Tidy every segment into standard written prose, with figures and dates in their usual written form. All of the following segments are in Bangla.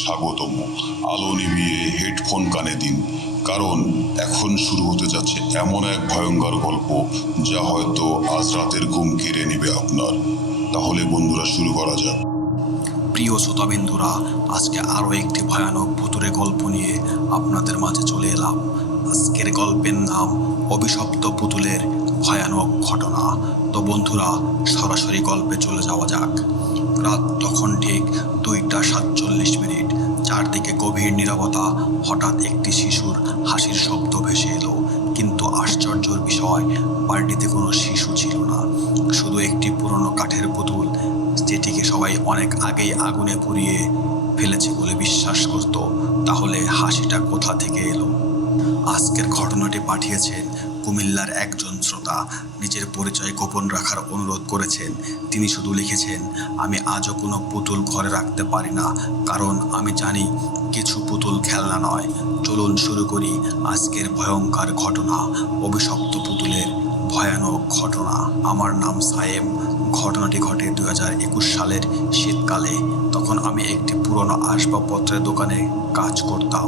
স্বাগতম। আলো নিভিয়ে হেডফোন কানে দিন, কারণ এখন শুরু হতে যাচ্ছে এমন এক ভয়ঙ্কর গল্প যা হয়তো আজ রাতের ঘুম কেড়ে নেবে আপনার। তাহলে বন্ধুরা, শুরু করা যাক। প্রিয় শ্রোতাবিন্দুরা, আজকে আরও একটি ভয়ানক ভুতুড়ে গল্প নিয়ে আপনাদের মাঝে চলে এলাম। আজকের গল্পের নাম অভিশপ্ত পুতুলের ভয়ানক ঘটনা। তো বন্ধুরা, সরাসরি গল্পে চলে যাওয়া যাক। রাত তখন ঠিক 2:47। চারদিকে গভীর নীরবতা। হঠাৎ একটি শিশুর হাসির শব্দ ভেসে এলো, কিন্তু আশ্চর্যের বিষয়, বাড়িতে কোনো শিশু ছিল না, শুধু একটি পুরনো কাঠের পুতুল, যেটিকে সবাই অনেক আগেই আগুনে পুড়িয়ে ফেলেছে বলে বিশ্বাস করত। তাহলে হাসিটা কোথা থেকে এলো? আজকের ঘটনাটি পাঠিয়েছেন কুমিল্লার একজন শ্রোতা। নিজের পরিচয় গোপন রাখার অনুরোধ করেছেন। তিনি শুধু লিখেছেন, আমি আজও কোনো পুতুল ঘরে রাখতে পারি না, কারণ আমি জানি কিছু পুতুল খেলনা নয়। চলুন শুরু করি আজকের ভয়ঙ্কর ঘটনা, অভিশপ্ত পুতুলের ভয়ানক ঘটনা। আমার নাম সায়েম। ঘটনাটি ঘটে 2021 সালের শীতকালে। তখন আমি একটি পুরনো আসবাবপত্রের দোকানে কাজ করতাম।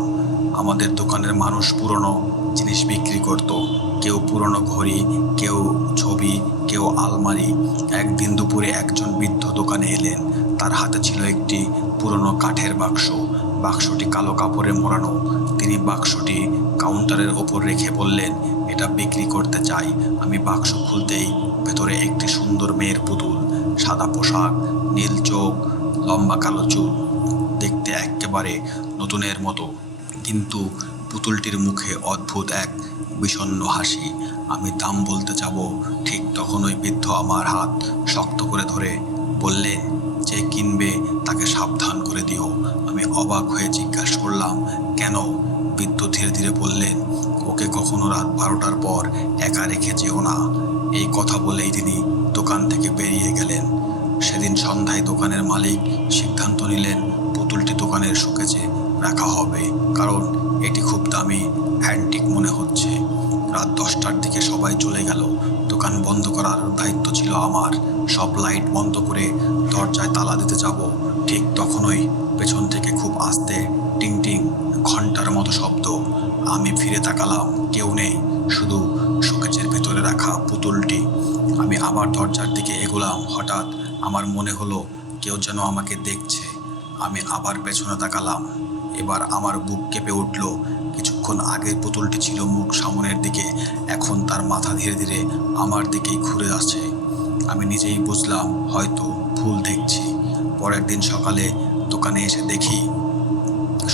আমাদের দোকানের মানুষ পুরনো জিনিস বিক্রি করত, কেউ পুরনো ঘড়ি, কেউ ছবি, কেউ আলমারি। একদিন দুপুরে একজন বৃদ্ধ দোকানে এলেন। তার হাতে ছিল একটি পুরনো কাঠের বাক্স। বাক্সটি কালো কাপড়ে মোড়ানো। তিনি বাক্সটি কাউন্টারের ওপর রেখে বললেন, এটা বিক্রি করতে চাই। আমি বাক্স খুলতেই ভেতরে একটি সুন্দর মেয়ের পুতুল, সাদা পোশাক, নীল চোখ, লম্বা কালো চুল, দেখতে একেবারে নতুনের মতো। কিন্তু পুতুলটির মুখে অদ্ভুত এক বিষণ্ণ হাসি। আমি দাম বলতে যাব, ঠিক তখনই বৃদ্ধ আমার হাত শক্ত করে ধরে বললেন, যে কিনবে তাকে সাবধান করে দিও। আমি অবাক হয়ে জিজ্ঞাসা করলাম, কেন? বৃদ্ধ ধীরে ধীরে বললেন, ওকে কখনো রাত 12টার পর একা রেখে যেও না। এই কথা বলেই তিনি দোকান থেকে বেরিয়ে গেলেন। সেদিন সন্ধ্যায় দোকানের মালিক সিদ্ধান্ত নিলেন পুতুলটি দোকানের শোকেজে রাখা হবে, কারণ এটি খুব দামি অ্যান্টিক মনে হচ্ছে। রাত 10টার দিকে সবাই চলে গেল। দোকান বন্ধ করার দায়িত্ব ছিল আমার। সব লাইট বন্ধ করে দরজায় তালা দিতে যাব, ঠিক তখনই পেছন থেকে খুব আস্তে টিং টিং ঘন্টার মতো শব্দ। আমি ফিরে তাকালাম, কেউ নেই, শুধু শোকেজের ভেতরে রাখা পুতুলটি। আমি আবার দরজার দিকে এগোলাম। হঠাৎ আমার মনে হলো কেউ যেন আমাকে দেখছে। আমি আবার পেছনে তাকালাম। এবার আমার বুক কেঁপে উঠল। কিছুক্ষণ আগের পুতুলটি ছিল মুখ সামনের দিকে, এখন তার মাথা ধীরে ধীরে আমার দিকেই ঘুরে আসছে। আমি নিজেই বুঝলাম হয়তো ভুল দেখছি। পরের দিন সকালে দোকানে এসে দেখি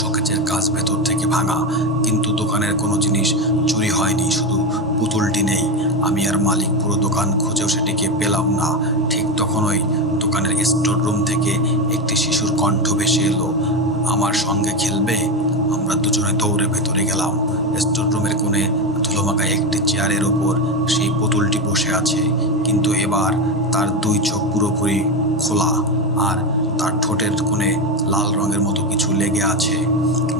শোকেজের কাজ ভেতর থেকে ভাঙা, কিন্তু দোকানের কোনো জিনিস চুরি হয়নি, শুধু পুতুলটি নেই। আমি আর মালিক পুরো দোকান খুঁজেও সেটিকে পেলাম না। ঠিক তখনই দোকানের স্টোর রুম থেকে একটি শিশুর কণ্ঠ ভেসে এলো, আমার সঙ্গে খেলবে? আমরা দুজনে দৌড়ে ভেতরে গেলাম। স্টোর রুমের কোণে ধুলোমাখা একটি চেয়ারের ওপর সেই পুতুলটি বসে আছে, কিন্তু এবার তার দুই চোখ পুরোপুরি খোলা, আর তার ঠোঁটের কোণে লাল রঙের মতো কিছু লেগে আছে।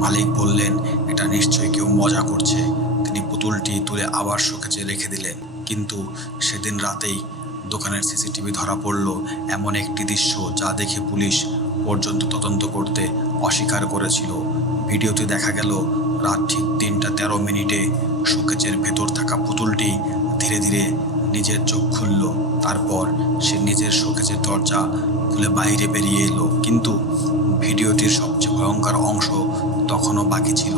মালিক বললেন, এটা নিশ্চয়ই কেউ মজা করছে। তিনি পুতুলটি তুলে আবার শোকেজে রেখে দিলেন। কিন্তু সেদিন রাতেই দোকানের সিসিটিভি ধরা পড়ল এমন একটি দৃশ্য যা দেখে পুলিশ পর্যন্ত তদন্ত করতে অস্বীকার করেছিল। ভিডিওতে দেখা গেল রাত ঠিক 3:13 শোকেজের ভেতর থাকা পুতুলটি ধীরে ধীরে নিজের চোখ খুলল। তারপর সে নিজের শোকেজের দরজা খুলে বাইরে বেরিয়ে এলো। কিন্তু ভিডিওটির সবচেয়ে ভয়ঙ্কর অংশ তখনও বাকি ছিল।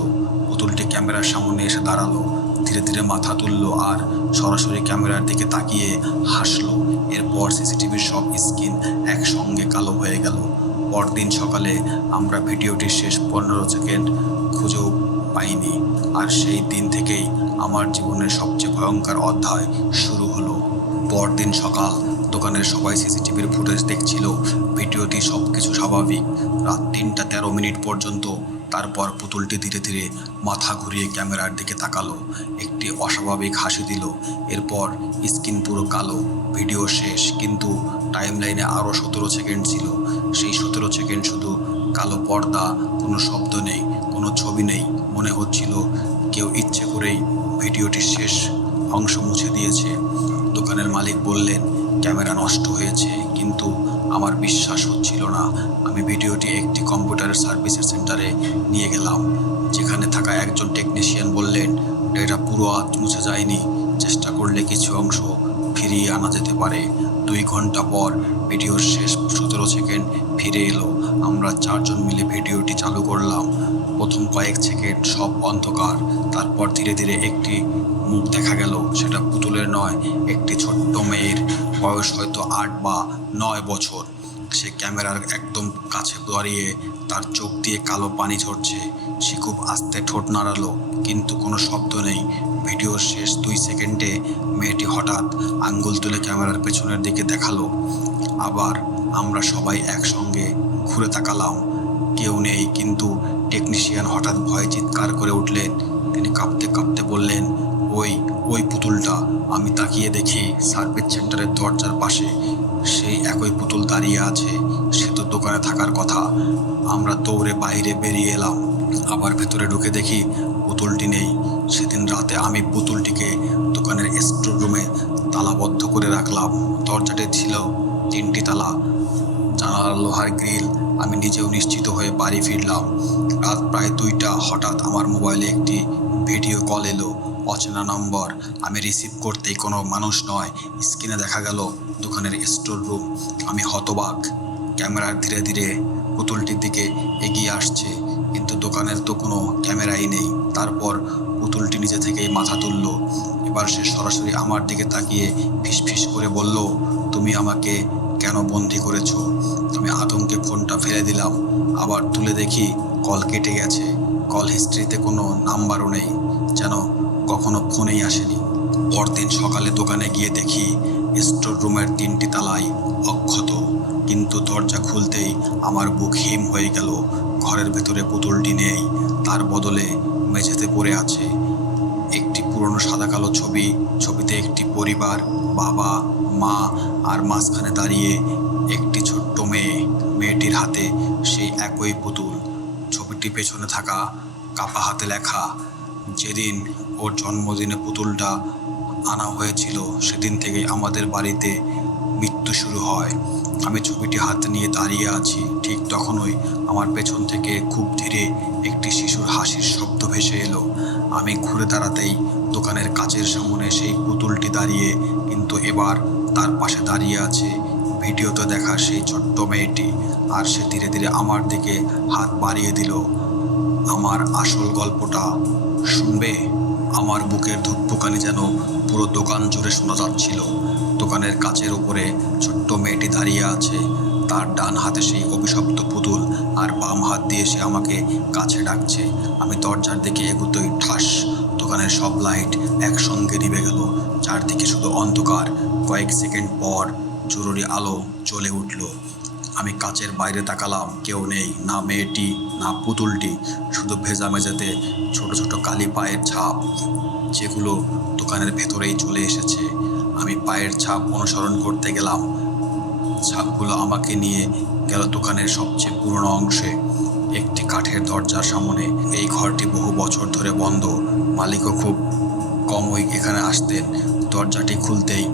পুতুলটি ক্যামেরার সামনে এসে দাঁড়ালো, ধীরে ধীরে মাথা তুলল আর সরাসরি ক্যামেরার দিকে তাকিয়ে হাসলো। এরপর সিসিটিভির সব স্ক্রিন একসঙ্গে কালো হয়ে গেল। পরদিন সকালে আমরা ভিডিওটির শেষ 15 সেকেন্ড খুঁজেও পাইনি। আর সেই দিন থেকেই আমার জীবনের সবচেয়ে ভয়ঙ্কর অধ্যায় শুরু হলো। পরদিন সকাল, দোকানের সবাই সিসিটিভির ফুটেজ দেখছিল। ভিডিওটি সব কিছু স্বাভাবিক। রাত 3:13 পর্যন্ত। তারপর পুতুলটি ধীরে ধীরে মাথা ঘুরিয়ে ক্যামেরার দিকে তাকালো, একটি অস্বাভাবিক হাসি দিল। এরপর স্ক্রিন পুরো কালো। ভিডিও শেষ, কিন্তু টাইমলাইনে আরও 17 সেকেন্ড ছিল। সেই 17 সেকেন্ড শুধু কালো পর্দা, কোনো শব্দ নেই, কোনো ছবি নেই। মনে হচ্ছিল কেউ ইচ্ছে করেই ভিডিওটির শেষ অংশ মুছে দিয়েছে। দোকানের মালিক বললেন ক্যামেরা নষ্ট হয়েছে, কিন্তু আমার বিশ্বাস হচ্ছিল না। আমি ভিডিওটি একটি কম্পিউটার সার্ভিসের সেন্টারে নিয়ে গেলাম, যেখানে থাকা একজন টেকনিশিয়ান বললেন এটা পুরো মুছে যায়নি, চেষ্টা করলে কিছু অংশ ফিরিয়ে আনা যেতে পারে। 2 ঘন্টা পর ভিডিওর শেষ 17 সেকেন্ড ফিরে এলো। আমরা 4 জন মিলে ভিডিওটি চালু করলাম। প্রথম কয়েক সেকেন্ড সব অন্ধকার, তারপর ধীরে ধীরে একটি মুখ দেখা গেল। সেটা পুতুলের নয়, একটি ছোট্ট মেয়ের, বয়স হয়তো 8 বা 9 বছর। সে ক্যামেরার একদম কাছে দাঁড়িয়ে, তার চোখ দিয়ে কালো পানি ঝরছে। সে খুব আস্তে ঠোঁট নাড়ালো, কিন্তু কোনো শব্দ নেই। ভিডিওর শেষ 2 সেকেন্ডে মেয়েটি হঠাৎ আঙ্গুল তুলে ক্যামেরার পেছনের দিকে দেখালো। আবার আমরা সবাই একসঙ্গে ঘুরে তাকালাম, কেউ নেই। কিন্তু টেকনিশিয়ান হঠাৎ ভয়ে চিৎকার করে উঠলেন। তিনি কাঁপতে কাঁপতে বললেন, ওই ওই পুতুলটা। আমি তাকিয়ে দেখি সার্ভিস সেন্টারের দরজার পাশে সেই একই পুতুল দাঁড়িয়ে আছে। সে তো দোকানে থাকার কথা। আমরা দৌড়ে বাইরে বেরিয়ে এলাম, আবার ভেতরে ঢুকে দেখি পুতুলটি নেই। সেদিন রাতে আমি পুতুলটিকে দোকানের স্টোর রুমে তালাবদ্ধ করে রাখলাম। দরজাটি ছিল 3টি তালা, জানালার লোহার গ্রিল। আমি নিজেও নিশ্চিত হয়ে বাড়ি ফিরলাম। রাত প্রায় 2টা। হঠাৎ আমার মোবাইলে একটি ভিডিও কল এলো, অচেনা নম্বর। আমি রিসিভ করতেই কোনো মানুষ নয়, স্ক্রিনে দেখা গেল দোকানের স্টোর রুম। আমি হতবাক। ক্যামেরা ধীরে ধীরে পুতুলটির দিকে এগিয়ে আসছে, কিন্তু দোকানের তো কোনো ক্যামেরাই নেই। তারপর পুতুলটি নিজে থেকেই মাথা তুলল। এবার সে সরাসরি আমার দিকে তাকিয়ে ফিসফিস করে বলল, তুমি আমাকে কেন বন্দি করেছো? আমি আতঙ্কে ফোনটা ফেলে দিলাম। আবার তুলে দেখি কল কেটে গেছে। কল হিস্ট্রিতে কোনো নাম্বারও নেই, যেন কখনো ফোনেই আসেনি। পরদিন সকালে দোকানে গিয়ে দেখি স্টোর রুমের 3টি তালাই অক্ষত, কিন্তু দরজা খুলতেই আমার বুক হিম হয়ে গেল। ঘরের ভেতরে পুতুলটি নেই, তার বদলে মেঝেতে পড়ে আছে একটি পুরনো সাদা কালো ছবি। ছবিতে একটি পরিবার, বাবা, মা, আর মাঝখানে দাঁড়িয়ে একটি ছোট্ট মেয়ে। মেয়েটির হাতে সেই একই পুতুল। ছবিটি পেছনে থাকা কাপা হাতে লেখা, যেদিন ওর জন্মদিনে পুতুলটা আনা হয়েছিল সেদিন থেকেই আমাদের বাড়িতে মৃত্যু শুরু হয়। আমি ছবিটি হাতে নিয়ে দাঁড়িয়ে আছি, ঠিক তখনই আমার পেছন থেকে খুব ধীরে একটি শিশুর হাসির শব্দ ভেসে এলো। আমি ঘুরে দাঁড়াতেই দোকানের কাচের সামনে সেই পুতুলটি দাঁড়িয়ে, কিন্তু এবার তার পাশে দাঁড়িয়ে আছে ভিডিওতে দেখা সেই ছোট্ট মেয়েটি। আর সে ধীরে ধীরে আমার দিকে হাত বাড়িয়ে দিল। আমার আসল গল্পটা শুনবে? আমার বুকের ধুকপুকানি যেন পুরো দোকান জুড়ে শোনা যাচ্ছিল। দোকানের কাচের উপরে ছোট্ট মেয়েটি দাঁড়িয়ে আছে, তার ডান হাতে সেই অভিশপ্ত পুতুল, আর বাম হাত দিয়ে সে আমাকে কাছে ডাকছে। আমি দরজার দিকে এগোতেই ঠাস, দোকানের সব লাইট একসঙ্গে নিভে গেল। চারদিকে শুধু অন্ধকার। কয়েক সেকেন্ড পর জরুরি আলো জ্বলে উঠল। আমি কাচের বাইরে তাকালাম, কেউ নেই, না মেয়েটি না পুতুলটি, শুধু ভেজা মেঝেতে ছোট ছোট কালি পায়ের ছাপ, যেগুলো দোকানের ভেতরেই চলে এসেছে। আমি পায়ের ছাপ অনুসরণ করতে গেলাম। ছাপগুলো আমাকে নিয়ে গেল দোকানের সবচেয়ে পুরনো অংশে, একটি কাঠের দরজার সামনে। এই ঘরটি বহু বছর ধরে বন্ধ, মালিকও খুব কমই এখানে আসতেন। দরজাটি খুলতেই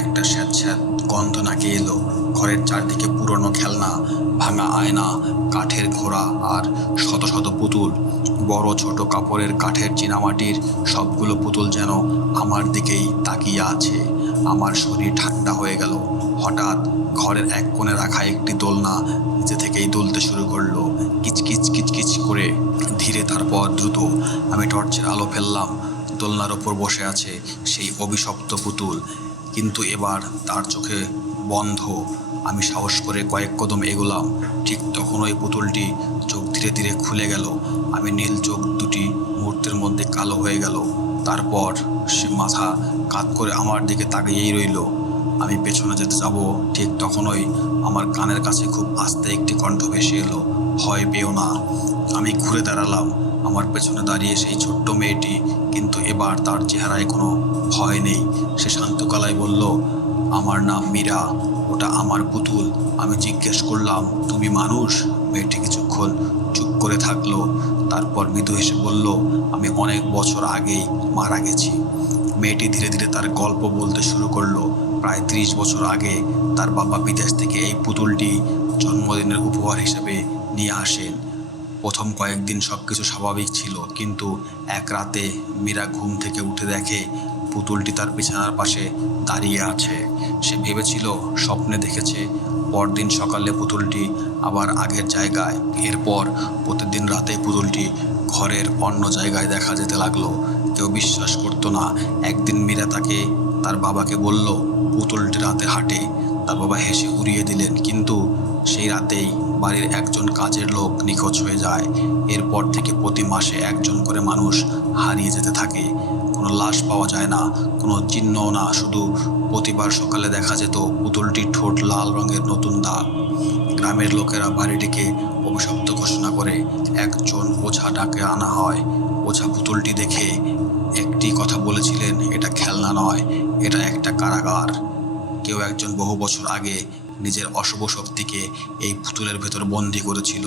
একটা স্যাঁতস্যাঁত গন্ধ নাকে এলো। ঘরের চারদিকে পুরনো খেলনা, ভাঙা আয়না, কাঠের ঘোড়া আর শত শত পুতুল। বড় ছোট কাপড়ের, কাঠের, চীনামাটির সবগুলো পুতুল যেন আমার দিকেই তাকিয়ে আছে। আমার শরীর ঠান্ডা হয়ে গেল। হঠাৎ ঘরের এক কোণে রাখা একটি দোলনা নিজে থেকেই দুলতে শুরু করলো, কিচকিচ কিচকিচ করে। ধীরে, তারপর দ্রুত। আমি টর্চের আলো ফেললাম। দোলনার ওপর বসে আছে সেই অভিশপ্ত পুতুল, কিন্তু এবার তার চোখে বন্ধ। আমি সাহস করে কয়েক কদম এগোলাম। ঠিক তখন ওই পুতুলটি চোখ ধীরে ধীরে খুলে গেল। আমি নীল চোখ দুটি মুহূর্তের মধ্যে কালো হয়ে গেল। তারপর সে মাথা কাত করে আমার দিকে তাকিয়েই রইল। আমি পেছনে যেতে যাব, ঠিক তখনই আমার কানের কাছে খুব আস্তে একটি কণ্ঠ ভেসে এলো, ভয় পেও না। আমি ঘুরে দাঁড়ালাম। আমার পেছনে দাঁড়িয়ে সেই ছোট্ট মেয়েটি, কিন্তু এবার তার চেহারায় কোনো ভয় নেই। সে শান্ত গলায় বলল, আমার নাম মীরা, ওটা আমার পুতুল। আমি জিজ্ঞেস করলাম, তুমি মানুষ? মেয়েটি কিছুক্ষণ চুপ করে থাকলো, তারপর মৃদু হেসে বলল, আমি অনেক বছর আগেই মারা গেছি। মেয়েটি ধীরে ধীরে তার গল্প বলতে শুরু করলো। প্রায় 30 বছর আগে তার বাবা বিদেশ থেকে এই পুতুলটি জন্মদিনের উপহার হিসেবে নিয়ে আসেন। প্রথম কয়েকদিন সবকিছু স্বাভাবিক ছিল, কিন্তু এক রাতে মীরা ঘুম থেকে উঠে দেখে পুতুলটি তার বিছানার পাশে দাঁড়িয়ে আছে। সে ভেবেছিল স্বপ্নে দেখেছে। পরদিন সকালে পুতুলটি আবার আগের জায়গায়। এরপর প্রতিদিন রাতে পুতুলটি ঘরের অন্য জায়গায় দেখা যেতে লাগলো। কেউ বিশ্বাস করতো না। একদিন মীরা তার বাবাকে বলল, পুতুলটি রাতে হাঁটে। তার বাবা হেসে উড়িয়ে দিলেন। কিন্তু সেই রাতেই বাড়ির একজন কাজের লোক নিখোঁজ হয়ে যায়। এরপর থেকে প্রতি মাসে একজন করে মানুষ হারিয়ে যেতে থাকে। কোনো লাশ পাওয়া যায় না, কোনো চিহ্নও না, শুধু প্রতিবার সকালে দেখা যেত পুতুলটির ঠোঁট লাল রঙের নতুন দাগ। গ্রামের লোকেরা বাড়িটিকে অভিশপ্ত ঘোষণা করে। একজন ওঝা ডাকে আনা হয়। ওঝা পুতুলটি দেখে একটি কথা বলেছিলেন, এটা খেলনা নয়, এটা একটা কারাগার। কেউ একজন বহু বছর আগে নিজের অশুভ শক্তিকে এই পুতুলের ভেতর বন্দি করেছিল।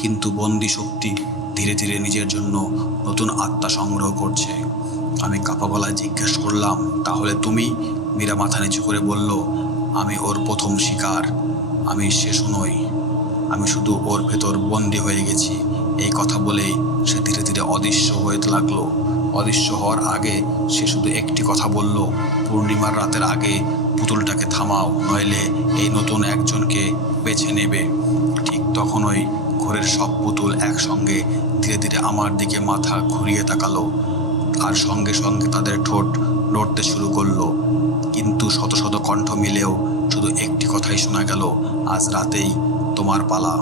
কিন্তু বন্দি শক্তি ধীরে ধীরে নিজের জন্য নতুন আত্মা সংগ্রহ করছে। আমি কাঁপা গলায় জিজ্ঞেস করলাম, তাহলে তুমি? মীরা মাথা নিচু করে বলল, আমি ওর প্রথম শিকার। আমি শেষও নই, আমি শুধু ওর ভেতর বন্দি হয়ে গেছি। এই কথা বলেই সে ধীরে ধীরে অদৃশ্য হয়ে লাগলো। অদৃশ্য হওয়ার আগে সে শুধু একটি কথা বলল, পূর্ণিমার রাতের আগে পুতুলটাকে থামাও, নইলে এই নতুন একজনকে বেছে নেবে। ঠিক তখনই ঘরের সব পুতুল একসঙ্গে ধীরে ধীরে আমার দিকে মাথা ঘুরিয়ে তাকালো, আর সঙ্গে সঙ্গে তাদের ঠোঁট নড়তে শুরু করলো। কিন্তু শত শত কণ্ঠ মিলেও শুধু একটি কথাই শোনা গেল, আজ রাতেই তোমার পালা।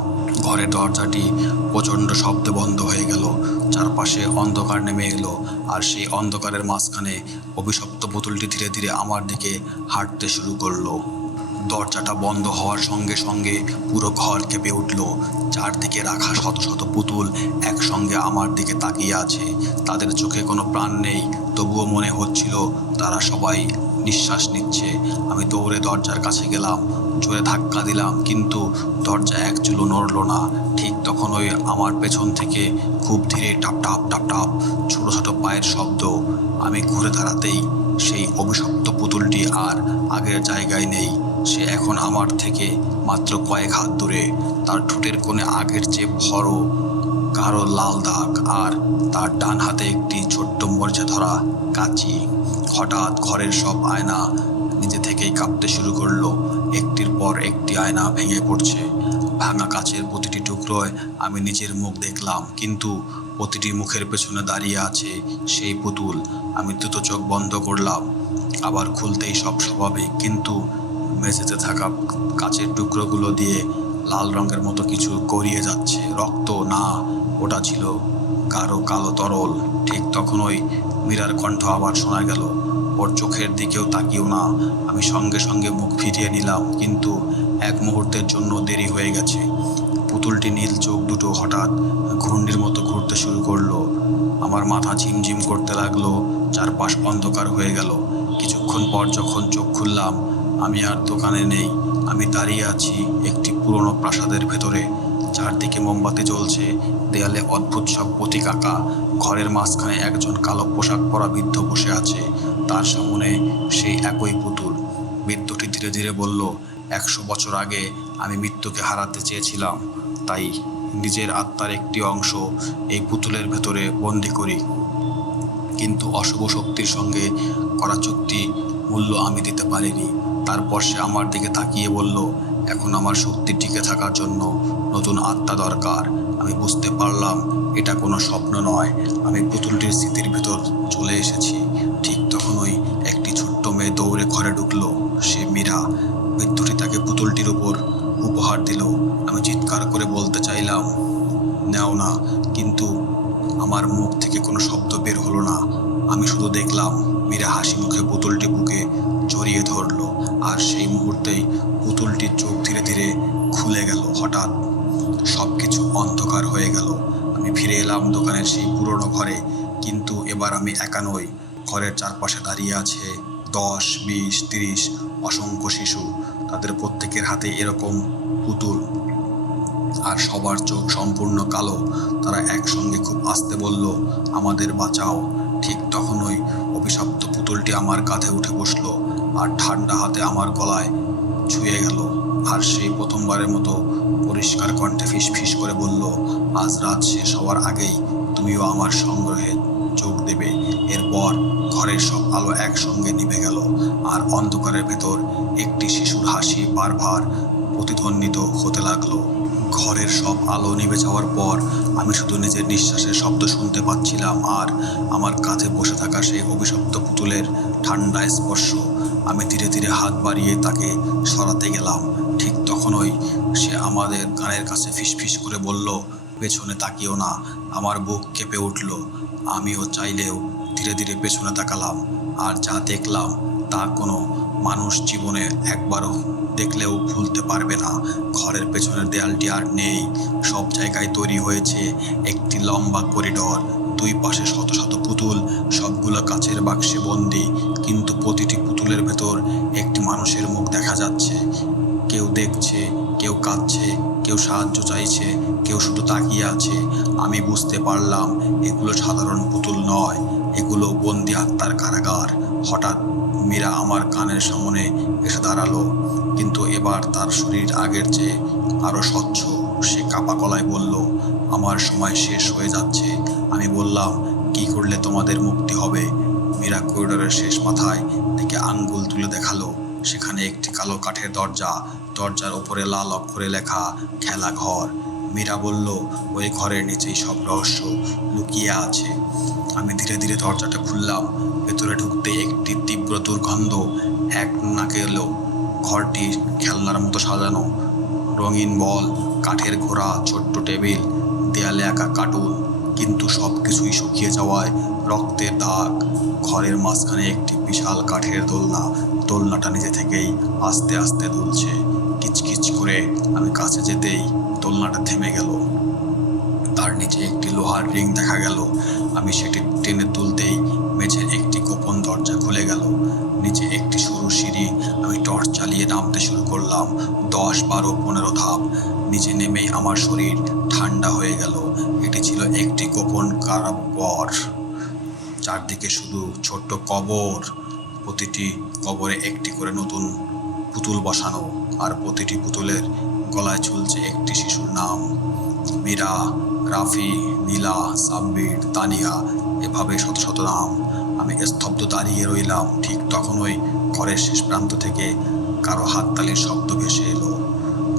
ঘরের দরজাটি প্রচণ্ড শব্দে বন্ধ হয়ে গেল। চারপাশে অন্ধকার নেমে এলো, আর সেই অন্ধকারের মাঝখানে অভিশপ্ত পুতুলটি ধীরে ধীরে আমার দিকে হাঁটতে শুরু করলো। দরজাটা বন্ধ হওয়ার সঙ্গে সঙ্গে পুরো ঘর কেঁপে উঠল। চারদিকে রাখা শত শত পুতুল একসঙ্গে আমার দিকে তাকিয়ে আছে। তাদের চোখে কোনো প্রাণ নেই, তবুও মনে হচ্ছিল তারা সবাই নিঃশ্বাস নিচ্ছে। আমি দৌড়ে দরজার কাছে গেলাম, জোরে ধাক্কা দিলাম, কিন্তু দরজা এক চুলও নড়ল না। ঠিক তখনই আমার পেছন থেকে খুব ধীরে টাপ টাপ টাপ টাপ ছোট ছোট পায়ের শব্দ। আমি ঘুরে দাঁড়াতেই সেই অভিশপ্ত পুতুলটি আর আগের জায়গায় নেই। সে এখন আমার থেকে মাত্র কয়েক হাত দূরে। তার ঠোঁটের কোণে আগের চেয়ে বড় গাঢ় লাল দাগ, আর তার ডান হাতে একটি ছোট্ট মরিচা ধরা কাঁচি। হঠাৎ ঘরের সব আয়না নিজে থেকেই কাঁপতে শুরু করলো। একটির পর একটি আয়না ভেঙে পড়ছে। ভাঙা কাচের প্রতিটি টুকরোয় আমি নিজের মুখ দেখলাম, কিন্তু প্রতিটি মুখের পেছনে দাঁড়িয়ে আছে সেই পুতুল। আমি দ্রুত চোখ বন্ধ করলাম, আবার খুলতেই সব স্বাভাবিক, কিন্তু মেঝেতে থাকা কাচের টুকরোগুলো দিয়ে লাল রঙের মতো কিছু গড়িয়ে যাচ্ছে। রক্ত না, ওটা ছিল গাঢ় কালো তরল। ঠিক তখনই মীরার কণ্ঠ আবার শোনা গেল, ওর চোখের দিকেও তাকিও না। আমি সঙ্গে সঙ্গে মুখ ফিরিয়ে নিলাম, কিন্তু এক মুহূর্তের জন্য দেরি হয়ে গেছে। পুতুলটি নীল চোখ দুটো হঠাৎ ঘূর্ণির মতো ঘুরতে শুরু করলো। আমার মাথা ঝিমঝিম করতে লাগলো, চারপাশ অন্ধকার হয়ে গেল। কিছুক্ষণ পর যখন চোখ খুললাম, আমি আর দোকানে নেই। আমি দাঁড়িয়ে আছি একটি পুরনো প্রাসাদের ভেতরে। চারদিকে মোমবাতি জ্বলছে, দেয়ালে অদ্ভুত সব প্রতীক আঁকা। ঘরের মাঝখানে একজন কালো পোশাক পরা বৃদ্ধ বসে আছে, তার সামনে সেই একই পুতুল। বৃদ্ধটি ধীরে ধীরে বলল, 100 বছর আগে আমি মৃত্যুকে হারাতে চেয়েছিলাম, তাই নিজের আত্মার একটি অংশ এই পুতুলের ভেতরে বন্দি করি। কিন্তু অশুভ শক্তির সঙ্গে করা চুক্তি মূল্য আমি দিতে পারিনি। তারপর সে আমার দিকে তাকিয়ে বলল, এখন আমার শক্তি টিকে থাকার জন্য নতুন আত্মা দরকার। আমি বুঝতে পারলাম এটা কোনো স্বপ্ন নয়, আমি পুতুলটির স্মৃতির ভেতর চলে এসেছি। ঠিক তখনই একটি ছোট্ট মেয়ে দৌড়ে ঘরে ঢুকলো। সে মীরা। বৃদ্ধটি তাকে পুতুলটির উপর উপহার দিল। আমি চিৎকার করে বলতে চাইলাম, নেও না, কিন্তু আমার মুখ থেকে কোনো শব্দ বের হলো না। আমি শুধু দেখলাম মীরা হাসি মুখে পুতুলটি বুকে জড়িয়ে ধরলো, আর সেই মুহূর্তেই পুতুলটির চোখ ধীরে ধীরে খুলে গেল। হঠাৎ সবকিছু অন্ধকার হয়ে গেল। আমি ফিরে এলাম দোকানের সেই পুরনো ঘরে, কিন্তু এবার আমি একা নই। ঘরের চারপাশে দাঁড়িয়ে আছে 10, 20, 30 অসংখ্য শিশু। তাদের প্রত্যেকের হাতে এরকম পুতুল। আর সবার চোখ সম্পূর্ণ কালো। তারা একসঙ্গে খুব আস্তে বলল, আমাদের বাঁচাও। ঠিক তখনই অভিশপ্ত পুতুলটি আমার কাঁধে উঠে বসলো আর ঠান্ডা হাতে আমার গলায় ছুঁয়ে গেল। আর সেই প্রথমবারের মতো পরিষ্কার কণ্ঠে ফিসফিস করে বলল, আজ রাত শেষ হওয়ার আগেই তুমিও আমার সংগ্রহে যোগ দেবে। এরপর ঘরের সব আলো একসঙ্গে নিভে গেল, আর অন্ধকারের ভেতর একটি শিশুর হাসি বারবার প্রতিধ্বনিত হতে লাগলো। ঘরের সব আলো নিভে যাওয়ার পর আমি শুধু নিজের নিঃশ্বাসের শব্দ শুনতে পাচ্ছিলাম আর আমার কাঁধে বসে থাকা সেই অভিশপ্ত পুতুলের ঠান্ডা স্পর্শ। আমি ধীরে ধীরে হাত বাড়িয়ে তাকে সরাতে গেলাম। ঠিক তখনই সে আমাদের কানের কাছে ফিসফিস করে বলল, পেছনে তাকিও না। আমার বুক কেঁপে উঠল। আমিও চাইলেও ধীরে ধীরে পেছনে তাকালাম, আর যা দেখলাম তা কোনো মানুষ জীবনে একবারও দেখলেও ভুলতে পারবে না। ঘরের পেছনের দেয়ালটি আর নেই। সব জায়গায় তৈরি হয়েছে একটি লম্বা করিডর। দুই পাশে শত শত পুতুল, সবগুলো কাচের বাক্সে বন্দি, কিন্তু প্রতিটি পুতুলের ভেতর একটি মানুষের মুখ দেখা যাচ্ছে। কেউ দেখছে, কেউ কাঁদছে, কেউ সাহায্য চাইছে, কেউ শুধু তাকিয়ে আছে। আমি বুঝতে পারলাম এগুলো সাধারণ পুতুল নয়, এগুলো বন্দি আত্মার কারাগার। হঠাৎ মীরা আমার কানের সামনে এসে দাঁড়ালো, কিন্তু এবার তার শরীর আগের চেয়ে আরো স্বচ্ছ। সে কাপা গলায় বলল, আমার সময় শেষ হয়ে যাচ্ছে। আমি বললাম, কি করলে তোমাদের মুক্তি হবে? মীরা করিডোরের শেষ মাথায় থেকে আঙ্গুল তুলে দেখালো। সেখানে একটি কালো কাঠের দরজা, দরজার উপরে লাল অক্ষরে লেখা খেলা ঘর। মীরা বলল, ওই ঘরের নিচেই সব রহস্য লুকিয়ে আছে। আমি ধীরে ধীরে দরজাটা খুললাম। ভেতরে ঢুকতে একটি তীব্র দুর্গন্ধ এক নাকে এলো। ঘরটি খেলনার মতো সাজানো, রঙিন বল, কাঠের ঘোড়া, ছোট্ট টেবিল, দেয়ালে আঁকা কার্টুন, কিন্তু সব কিছুই শুকিয়ে যাওয়ায় রক্তের দাগ। ঘরের মাঝখানে একটি বিশাল কাঠের দোলনা, দোলনাটা নিজে থেকেই আস্তে আস্তে দুলছে। কিচকিচ করে আমি কাছে যেতেই দোলনাটা থেমে গেল। তার নিচে একটি লোহার রিং দেখা গেল। আমি সেটি টেনে তুলতেই মেঝের একটি গোপন দরজা খুলে গেল। নিচে একটি সরু সিঁড়ি। আমি টর্চ চালিয়ে নামতে শুরু করলাম। 10, 12, 15 ধাপ। নিচে নেমেই আমার শরীর ঠান্ডা হয়ে গেল। এটি ছিল একটি গোপন কারাগার। চারদিকে শুধু ছোট্ট কবর, প্রতিটি কবরে একটি করে নতুন পুতুল বসানো, আর প্রতিটি পুতুলের গলায় ঝুলছে একটি শিশুর নাম। মীরা, রাফি, নীলা, সাব্বির, তানিয়া, এভাবে শত শত নাম। আমি স্তব্ধ দাঁড়িয়ে রইলাম। ঠিক তখনই ঘরের শেষ প্রান্ত থেকে কারো হাততালির শব্দ ভেসে এলো।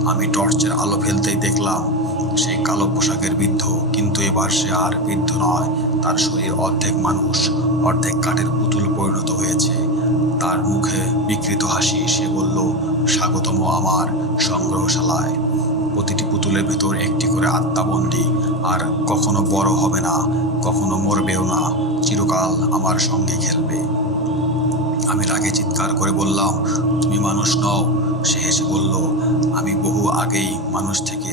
আমি টর্চের আলো ফেলতেই দেখলাম সেই কালো পোশাকের বৃদ্ধ, কিন্তু এবার সে আর বৃদ্ধ নয়। তার শরীর অর্ধেক মানুষ, অর্ধেক কাঠের পুতুল পরিণত হয়েছে। তার মুখে বিকৃত হাসি। সে বলল, স্বাগতম আমার সংগ্রহশালায়। প্রতিটি পুতুলের ভেতর একটি করে আত্মাবন্দী, আর কখনো বড় হবে না, কখনো মরবেও না, চিরকাল আমার সঙ্গে খেলবে। আমি রাগে চিৎকার করে বললাম, তুমি মানুষ নও। সে হেসে বলল, আমি বহু আগেই মানুষ থেকে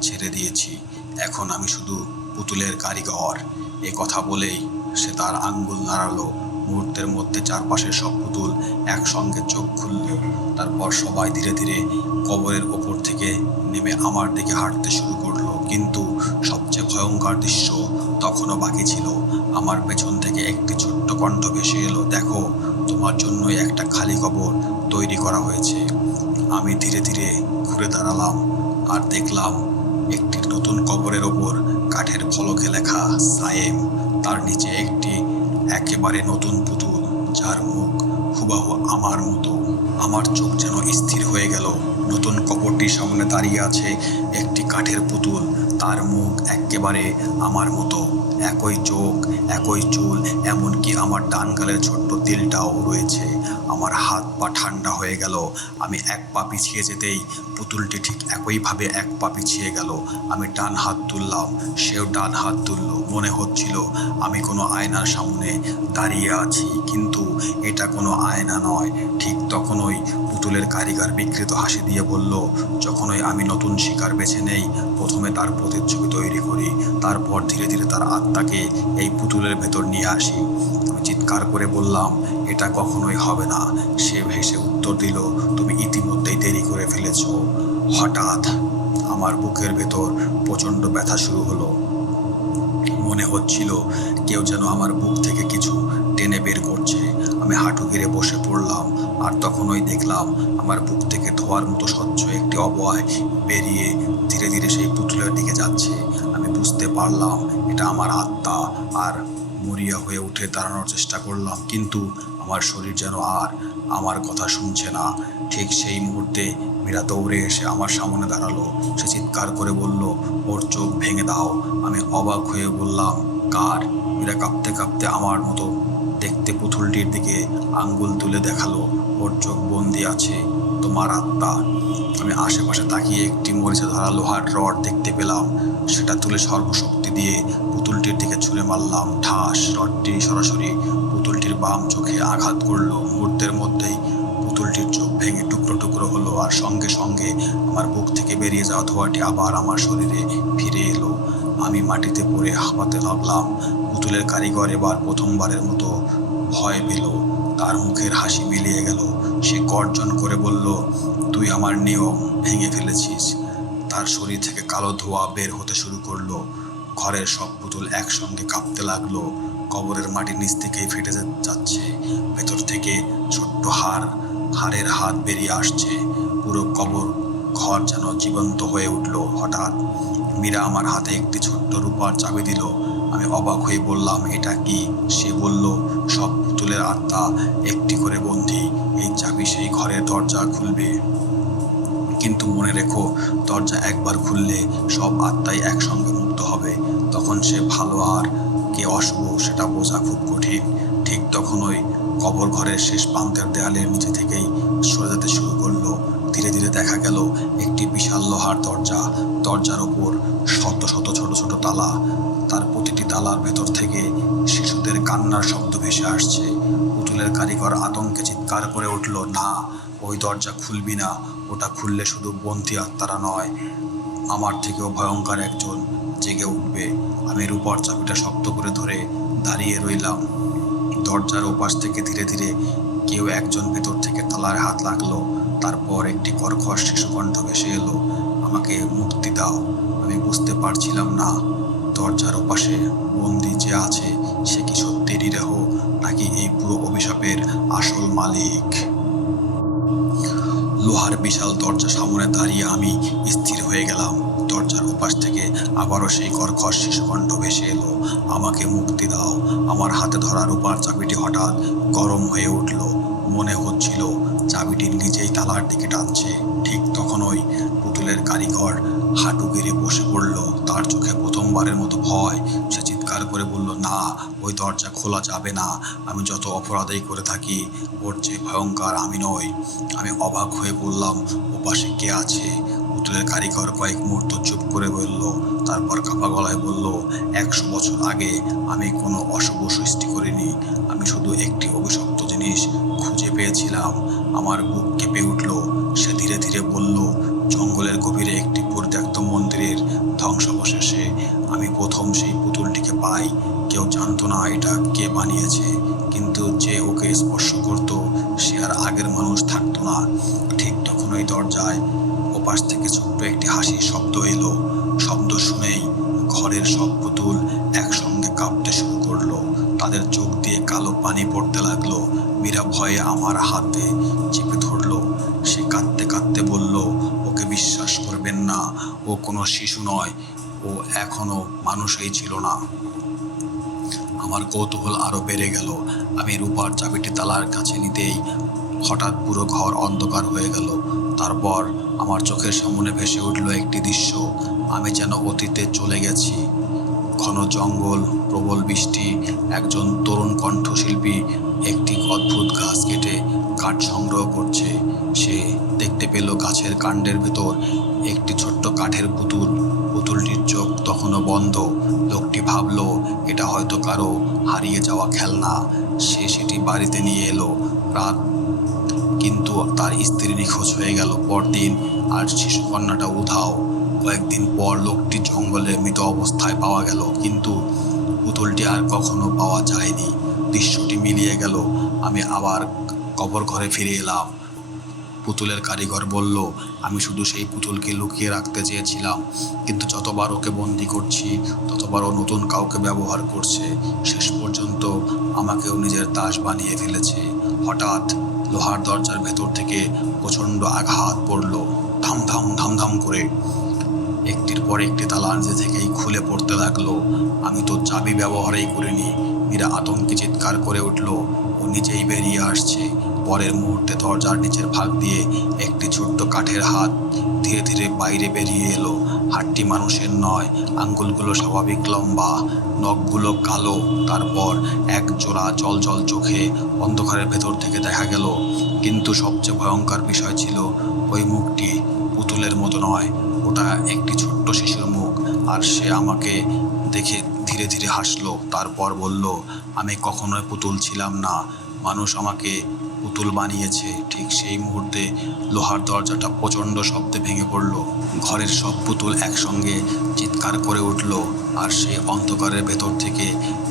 ছেড়ে দিয়েছি, এখন আমি শুধু পুতুলের কারিগর। এ কথা বলেই সে তার আঙ্গুল নাড়ালো। মুহূর্তের মধ্যে চারপাশের সব পুতুল একসঙ্গে চোখ খুলল। তারপর সবাই ধীরে ধীরে কবরের ওপর থেকে নেমে আমার দিকে হাঁটতে শুরু করলো। কিন্তু সবচেয়ে ভয়ঙ্কর দৃশ্য তখনও বাকি ছিল। আমার পেছন থেকে একটি ছোট্ট কণ্ঠ ভেসে এলো, দেখো, তোমার জন্যই একটা খালি কবর তৈরি করা হয়েছে। আমি ধীরে ধীরে ঘুরে দাঁড়ালাম আর দেখলাম একটি নতুন কবরের ওপর কাঠের ফলকে লেখা সায়েম। তার নিচে একটি একেবারে নতুন পুতুল, যার মুখ হুবাহু আমার মতো। আমার চোখ যেন স্থির হয়ে গেল। নতুন কবরটির সামনে দাঁড়িয়ে আছে একটি কাঠের পুতুল, তার মুখ একেবারে আমার মতো, একই চোখ, একই চুল, এমনকি আমার ডান গালের ছোট্ট তিলটাও রয়েছে। আমার হাত পা ঠান্ডা হয়ে গেল। আমি এক পা পিছিয়ে যেতেই পুতুলটি ঠিক একইভাবে এক পা পিছিয়ে গেল। আমি ডান হাত তুললাম, সেও ডান হাত তুলল। মনে হচ্ছিল আমি কোনো আয়নার সামনে দাঁড়িয়ে আছি, কিন্তু এটা কোনো আয়না নয়। ঠিক তখনই পুতুলের কারিগর বিকৃত হাসি দিয়ে বলল, যখনই আমি নতুন শিকার বেছে নেই, প্রথমে তার প্রতিচ্ছবি তৈরি করি, তারপর ধীরে ধীরে তার আত্মাকে এই পুতুলের ভেতর নিয়ে আসি। আমি চিৎকার করে বললাম, এটা কখনোই হবে না। সে হেসে উত্তর দিল, তুমি ইতিমধ্যেই দেরি করে ফেলেছ। হঠাৎ আমার বুকের ভেতর প্রচণ্ড ব্যথা শুরু হলো। মনে হচ্ছিল কেউ যেন আমার বুক থেকে কিছু টেনে বের করছে। আমি হাঁটু গেড়ে বসে পড়লাম, আর তখনই দেখলাম আমার বুক থেকে ধোঁয়ার মতো স্বচ্ছ একটি অবয়ব বেরিয়ে ধীরে ধীরে সেই পুতুলের দিকে যাচ্ছে। আমি বুঝতে পারলাম এটা আমার আত্মা, আর মরিয়া হয়ে উঠে দাঁড়ানোর চেষ্টা করলাম, কিন্তু আমার শরীর যেন আর আমার কথা শুনছে না। ঠিক সেই মুহূর্তে মীরা দৌড়ে এসে আমার সামনে দাঁড়ালো। সে চিৎকার করে বলল, ওর চোখ ভেঙে দাও। আমি অবাক হয়ে বললাম, কার? মীরা কাঁপতে কাঁপতে আমার মতো দেখতে পুতুলটির দিকে আঙ্গুল তুলে দেখালো, ওর চোখ বন্দি আছে, তোমার আত্মা। আমি আশেপাশে তাকিয়ে একটি মরিচে ধরা লোহার রড দেখতে পেলাম। সেটা তুলে সর্বশক্তি দিয়ে পুতুলটির দিকে ছুঁড়ে মারলাম। ঠাস! রডটি সরাসরি পুতুলটির বাম চোখে আঘাত করলো। মুহূর্তের মধ্যেই পুতুলটির চোখ ভেঙে টুকরো টুকরো হলো, আর সঙ্গে সঙ্গে আমার বুক থেকে বেরিয়ে যাওয়া ধোঁয়াটি আবার আমার শরীরে ফিরে এলো। আমি মাটিতে পড়ে হাঁপাতে লাগলাম। পুতুলের কারিগর এবার প্রথমবারের মতো ভয় পেল। তার মুখের হাসি মিলিয়ে গেল। সে গর্জন করে বলল, তুই আমার নিয়ম ভেঙে ফেলেছিস। তার শরীর থেকে কালো ধোঁয়া বের হতে শুরু করলো। ঘরের সব পুতুল একসঙ্গে কাঁপতে লাগলো। কবরের মাটি নিচ থেকেই ফেটে যাচ্ছে। ভেতর থেকে ছোট্ট হাড়ের হাত বেরিয়ে আসছে। পুরো কবর ঘর যেন জীবন্ত হয়ে উঠল। হঠাৎ মীরা আমার হাতে একটি ছোট্ট রূপার চাবি দিল। আমি অবাক হয়ে বললাম, এটা কি? সে বলল, সব পুতুলের আত্মা একটি করে বন্দী। এই চাবি সেই ঘরের দরজা খুলবে, কিন্তু মনে রেখো, দরজা একবার খুললে সব আত্মাই একসঙ্গে মুক্ত হবে। তখন সে ভালো আর কে অশুভ সেটা বোঝা খুব কঠিন। ঠিক তখনই কবর ঘরের শেষ প্রান্তের দেয়ালের নিচে থেকেই সরে যেতে শুরু করলো। ধীরে ধীরে দেখা গেল একটি বিশাল লোহার দরজা। দরজার ওপর শত শত ছোট ছোট তালা। তার প্রতিটি তালার ভেতর থেকে শিশুদের কান্নার শব্দ ভেসে আসছে। পুতুলের কারিগর আতঙ্কে চিৎকার করে উঠল, না, ওই দরজা খুলবি না। ওটা খুললে শুধু বন্দী আত্মারা নয়, আমার থেকেও ভয়ঙ্কর একজন জেগে উঠবে। আমি রূপার চাবিটা শক্ত করে ধরে দাঁড়িয়ে রইলাম। দরজার ওপাশ থেকে ধীরে ধীরে কেউ একজন ভেতর থেকে তালার হাত লাগলো। তারপর একটি কর্কশ শিশুকণ্ঠ ভেসে এলো, আমাকে মুক্তি দাও। আমি বুঝতে পারছিলাম না দরজার ওপাশে বন্দি যে আছে সে কি সত্যি নিরীহ, নাকি এই পুরো অভিশাপের আসল মালিক। লোহার বিশাল দরজা সামনে দাঁড়িয়ে আমি স্থির হয়ে গেলাম। দরজার ওপাশ থেকে আবারও সেই কর্কশ শিশুকণ্ঠ ভেসে এলো, আমাকে মুক্তি দাও। আমার হাতে ধরা রূপার চাবিটি হঠাৎ গরম হয়ে উঠল। মনে হচ্ছিল চাবিটি নিজেই তালার দিকে টানছে। ঠিক তখনই পুতুলের কারিগর হাঁটু গেড়ে বসে পড়ল। তার চোখে প্রথমবারের মতো ভয়। সে চিৎকার করে বলল, না, ওই দরজা খোলা যাবে না। আমি যত অপরাধই করে থাকি, ওর যে ভয়ঙ্কর আমি নই। আমি অবাক হয়ে বললাম, ওপাশে কে আছে? পুতুলের কারিগর কয়েক মুহূর্ত চুপ করে বলল, তারপর কাঁপা গলায় বলল, 100 বছর আগে আমি কোনো অশুভ সৃষ্টি করিনি। আমি শুধু একটি অভিশপ্ত জিনিস খুঁজে পেয়েছিলাম। আমার বুক কেঁপে উঠল। সে ধীরে ধীরে বলল, জঙ্গলের গভীরে একটি পরিত্যক্ত মন্দিরের ধ্বংসাবশেষে আমি প্রথম সেই পুতুলটিকে পাই। কেউ জানতো না এটা কে বানিয়েছে, কিন্তু যে ওকে স্পর্শ করত সে আর আগের মানুষ থাকতো না। ঠিক তখনই দরজায় ওপাশ থেকে ছোট্ট একটি হাসির শব্দ এলো। শব্দ শুনেই ঘরের সব পুতুল একসঙ্গে কাঁপতে শুরু করলো। তাদের চোখ দিয়ে কালো পানি পড়তে লাগলো। মীরা ভয়ে আমার হাতে চেপে ধরলো। সে কাঁদতে কাঁদতে বলল, ওকে বিশ্বাস করবেন না, ও কোনো শিশু নয়, ও এখনো মানুষই ছিল না। আমার কৌতূহল আরো বেড়ে গেল। আমি রূপার চাবিটি তালার কাছে নিতেই হঠাৎ পুরো ঘর অন্ধকার হয়ে গেল। তারপর আমার চোখের সামনে ভেসে উঠল একটি দৃশ্য। আমি যেন অতীতে চলে গেছি। ঘন জঙ্গল, প্রবল বৃষ্টি। একজন তরুণ কণ্ঠশিল্পী একটি অদ্ভুত গাছ কেটে কাঠ সংগ্রহ করছে। সে দেখতে পেল গাছের কাণ্ডের ভেতর একটি ছোট্ট কাঠের পুতুল। পুতুলটির চোখ তখনও বন্ধ। লোকটি ভাবল এটা হয়তো কারো হারিয়ে যাওয়া খেলনা। সে সেটি বাড়িতে নিয়ে এলো। রাত কিন্তু তার স্ত্রী নিখোঁজ হয়ে গেল পরদিন, আর শিশুকন্যাটা উধাও। কয়েকদিন পর লোকটি জঙ্গলে মৃত অবস্থায় পাওয়া গেল, কিন্তু পুতুলটি আর কখনো পাওয়া যায়নি। দৃশ্যটি মিলিয়ে গেল। আমি আবার কবর ঘরে ফিরে এলাম। পুতুলের কারিগর বলল, আমি শুধু সেই পুতুলকে লুকিয়ে রাখতে চেয়েছিলাম, কিন্তু যতবার ওকে বন্দি করছি ততবার ও নতুন কাউকে ব্যবহার করছে। শেষ পর্যন্ত আমাকেও নিজের দাস বানিয়ে ফেলেছে। হঠাৎ লোহার দরজার ভেতর থেকে প্রচণ্ড আঘাত পড়ল, ধাম ধাম ধাম ধাম করে। একটির পর একটি তালা নিজে থেকেই খুলে পড়তে লাগলো। আমি তো চাবি ব্যবহারই করিনি। মীরা আতঙ্কে চিৎকার করে উঠল, ও নিজেই বেরিয়ে আসছে। পরের মুহূর্তে দরজার নিচের ভাগ দিয়ে একটি ছোট্ট কাঠের হাত ধীরে ধীরে বাইরে বেরিয়ে এলো। হাতটি মানুষের নয়, আঙ্গুলগুলো স্বাভাবিক লম্বা, নখগুলো কালো। তারপর এক জোড়া জলজল চোখে অন্ধকারের ভেতর থেকে দেখা গেল। কিন্তু সবচেয়ে ভয়ঙ্কর বিষয় ছিল ওই মুখটি পুতুলের মতো নয়, ওটা একটি ছোট্ট শিশুর মুখ। আর সে আমাকে দেখে ধীরে ধীরে হাসলো। তারপর বলল, আমি কখনোই পুতুল ছিলাম না, মানুষ আমাকে পুতুল বানিয়েছে। ঠিক সেই মুহূর্তে লোহার দরজাটা প্রচণ্ড শব্দে ভেঙে পড়ল। ঘরের সব পুতুল একসঙ্গে চিৎকার করে উঠল, আর সেই অন্ধকারের ভেতর থেকে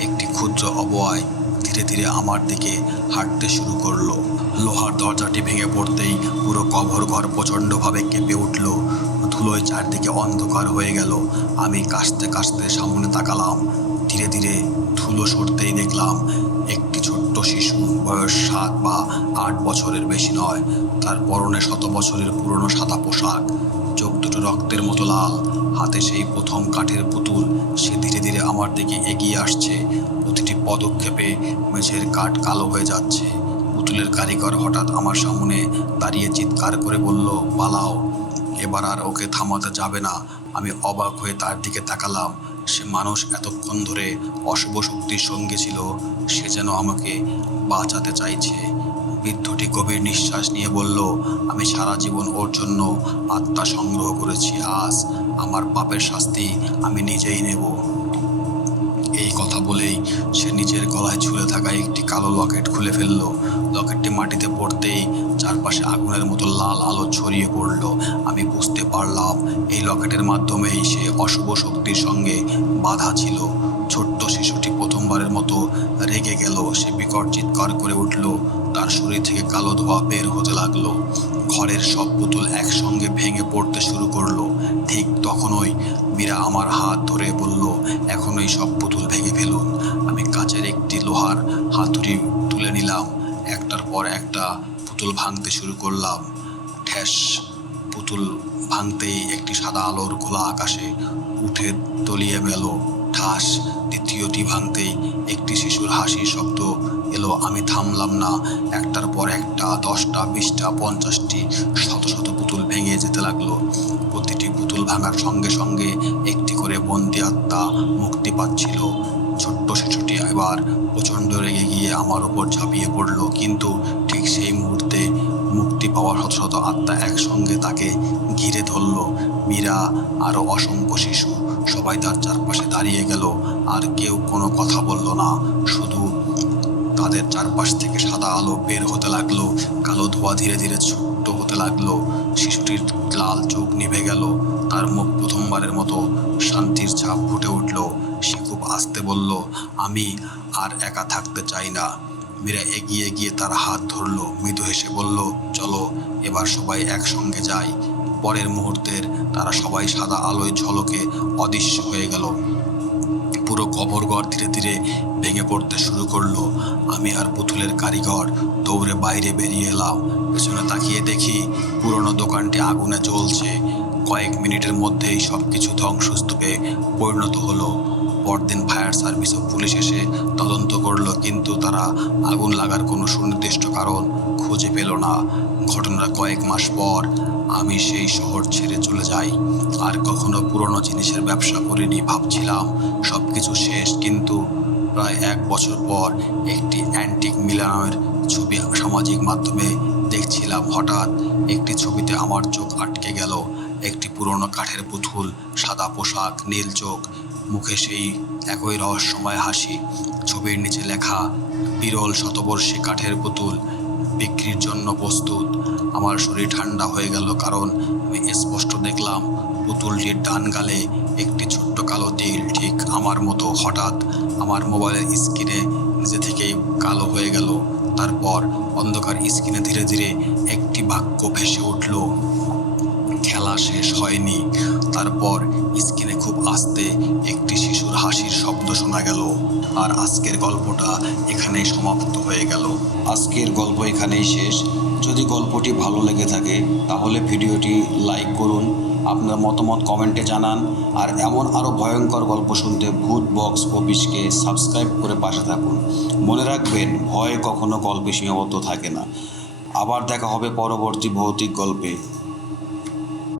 একটি ক্ষুদ্র অবয়ব ধীরে ধীরে আমার দিকে হাঁটতে শুরু করলো। লোহার দরজাটি ভেঙে পড়তেই পুরো কবর ঘর প্রচণ্ডভাবে কেঁপে উঠল। ধুলোয় চারদিকে অন্ধকার হয়ে গেল। আমি কাশতে কাশতে সামনে তাকালাম। ধীরে ধীরে ধুলো সরতেই দেখলাম একটি ছোট্ট শিশু, বয়স 7 বা 8 বছরের বেশি নয়। তার পরনে 100 বছরের পুরনো সাদা পোশাক, চোখ দুটো রক্তের মতো লাল, হাতে সেই প্রথম কাঠের পুতুল। সে ধীরে ধীরে আমার দিকে এগিয়ে আসছে। প্রতিটি পদক্ষেপে মেঝের কাঠ কালো হয়ে যাচ্ছে। পুতুলের কারিগর হঠাৎ আমার সামনে দাঁড়িয়ে চিৎকার করে বলল, পালাও, এবার আর ওকে থামাতে যাবে না। আমি অবাক হয়ে তার দিকে তাকালাম। সে মানুষ এতক্ষণ ধরে অশুভ শক্তির সঙ্গে ছিল, সে যেন আমাকে বাঁচাতে চাইছে। বৃদ্ধটি গভীর নিঃশ্বাস নিয়ে বলল, আমি সারা জীবন ওর জন্য আত্মা সংগ্রহ করেছি, আজ আমার পাপের শাস্তি আমি নিজেই নেব। এই কথা বলেই সে নিজের গলায় ঝুলে থাকা একটি কালো লকেট খুলে ফেলল। লকেটটি মাটিতে পড়তেই চারপাশে আগুনের মতো লাল আলো ছড়িয়ে পড়ল। আমি বুঝতে পারলাম এই লকেটের মাধ্যমেই সে অশুভ শক্তির সঙ্গে বাধা ছিল। ছোট্ট শিশুটি প্রথমবারের মতো রেগে গেল। সে বিকট চিৎকার করে উঠল। তার শরীর থেকে কালো ধোঁয়া বের হতে লাগলো। ঘরের সব পুতুল একসঙ্গে ভেঙে পড়তে শুরু করলো। ঠিক তখনই মীরা আমার হাত ধরে বলল, এখনই সব পুতুল ভেঙে ফেলুন। আমি কাচের একটি লোহার হাতুড়ি তুলে নিলাম। একটার পর একটা পুতুল ভাঙতে শুরু করলাম। ঠ্যাস! পুতুল ভাঙতেই একটি সাদা আলোর গোলা আকাশে উঠে তলিয়ে গেল। ঠাস! দ্বিতীয়টি ভাঙতেই একটি শিশুর হাসির শব্দ এলো। আমি থামলাম না। একটার পর একটা 10টা, 20টা, 50টি, শত শত পুতুল ভেঙে যেতে লাগলো। প্রতিটি পুতুল ভাঙার সঙ্গে সঙ্গে একটি করে বন্দি আত্মা মুক্তি পাচ্ছিল। ছোট্ট শিশুটি এবার প্রচণ্ড রেগে গিয়ে আমার ওপর ঝাঁপিয়ে পড়ল। কিন্তু ঠিক সেই মুহূর্তে মুক্তি পাওয়া শত শত আত্মা একসঙ্গে তাকে ঘিরে ধরল। মীরা আরও অসংখ্য শিশু সবাই তার চারপাশে দাঁড়িয়ে গেল। আর কেউ কোনো কথা বলল না। শুধু তাদের চারপাশ থেকে সাদা আলো বের হতে লাগলো। কালো ধোঁয়া ধীরে ধীরে ছোট্ট হতে লাগলো। শিশুটির লাল চোখ নিভে গেল। তার মুখ প্রথমবারের মতো শান্তির ছাপ ফুটে উঠল। সে খুব আস্তে বলল, আমি আর একা থাকতে চাই না। মীরা এগিয়ে গিয়ে তার হাত ধরল। মৃদু হেসে বলল, চলো এবার সবাই একসঙ্গে যাই। পরের মুহূর্তের তারা সবাই সাদা আলোয় ঝলকে অদৃশ্য হয়ে গেল। পুরো কবরঘর ধীরে ধীরে ভেঙে পড়তে শুরু করলো। আমি আর পুতুলের কারিগর দৌড়ে বাইরে বেরিয়ে এলাম। পেছনে তাকিয়ে দেখি পুরনো দোকানটি আগুনে জ্বলছে। কয়েক মিনিটের মধ্যেই সব কিছু ধ্বংসস্তূপে পরিণত হলো। পরদিন ফায়ার সার্ভিস ও পুলিশ এসে তদন্ত করলো, কিন্তু তারা আগুন লাগার কোনো সুনির্দিষ্ট কারণ খুঁজে পেল না। ঘটনার কয়েক মাস পর আমি সেই শহর ছেড়ে চলে যাই। আর কখনো পুরনো জিনিসের ব্যবসা করিনি। ভাবছিলাম সব কিছু শেষ, কিন্তু প্রায় 1 বছর পর একটি অ্যান্টিক মিলানের ছবি সামাজিক মাধ্যমে দেখছিলাম। হঠাৎ একটি ছবিতে আমার চোখ আটকে গেল। একটি পুরনো কাঠের পুতুল, সাদা পোশাক, নীল চোখ, মুখে সেই একই রহস্যময় হাসি। ছবির নিচে লেখা, বিরল শতবর্ষী কাঠের পুতুল, বিক্রির জন্য প্রস্তুত। আমার শরীর ঠান্ডা হয়ে গেল, কারণ আমি স্পষ্ট দেখলাম পুতুলটির ডান গালে একটি ছোট্ট কালো তিল, ঠিক আমার মতো। হঠাৎ আমার মোবাইলের স্ক্রিনে নিজে থেকেই কালো হয়ে গেল। তারপর অন্ধকার স্ক্রিনে ধীরে ধীরে একটি বাক্য ভেসে উঠল, খেলা শেষ হয়নি। তারপর স্ক্রিনে খুব আস্তে একটি শিশুর হাসির শব্দ শোনা গেল। আর আজকের গল্পটা এখানেই সমাপ্ত হয়ে গেল। আজকের গল্প এখানেই শেষ। যদি গল্পটি ভালো লেগে থাকে তাহলে ভিডিওটি লাইক করুন, আপনার মতামত কমেন্টে জানান। আর এমন আরও ভয়ঙ্কর গল্প শুনতে ভূত বক্স অফিসকে সাবস্ক্রাইব করে পাশে থাকুন। মনে রাখবেন, ভয় কখনো গল্পে সীমাবদ্ধ থাকে না। আবার দেখা হবে পরবর্তী ভৌতিক গল্পে।